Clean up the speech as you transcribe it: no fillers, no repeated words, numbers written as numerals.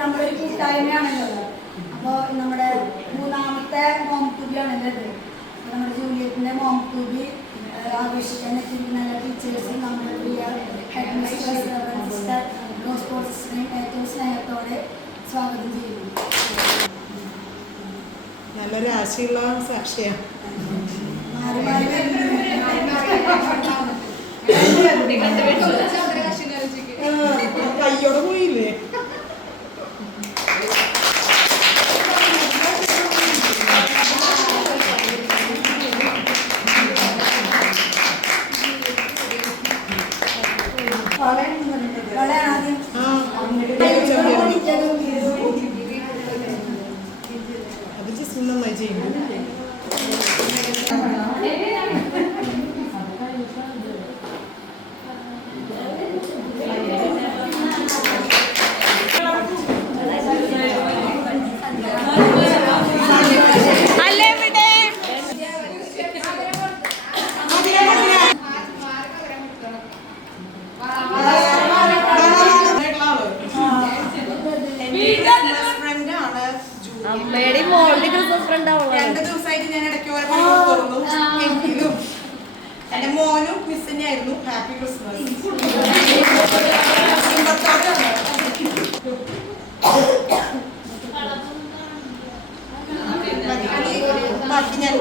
നമ്മളൊരു കൂട്ടായ്മയാണല്ലോ. അപ്പോൾ നമ്മുടെ മൂന്നാമത്തെ മോം ട്യൂബിയാണല്ലോ. നമ്മുടെ ജൂലിയറ്റിൻ്റെ മോം ട്യൂബി ആഘോഷിക്കാൻ എത്തിയ നല്ല ടീച്ചേഴ്സും നമ്മുടെ പ്രിയ ഹെഡ് മിസ്റ്റേഴ്സ് സിസ്റ്റർ സ്പോർട്സിനെയും ഏറ്റവും സ്നേഹത്തോടെ സ്വാഗതം ചെയ്യുന്നു. നല്ലൊരു ആശയുള്ള സാക്ഷിയാണ്. കയ്യോടെ പോയില്ലേ? അത് ജസ്റ്റ് നന്നായി ചെയ്യുന്നു. അമ്മയുടെ മോളുടെ ക്രിസ്മസ് ഫ്രണ്ട് ആവുള്ളൂ. 2 ദിവസമായിട്ട് ഞാൻ ഇടയ്ക്ക് തുറന്നു എങ്കിലും എന്റെ മോനും മിസ് തന്നെയായിരുന്നു. Happy Christmas. ബാക്കി ഞാൻ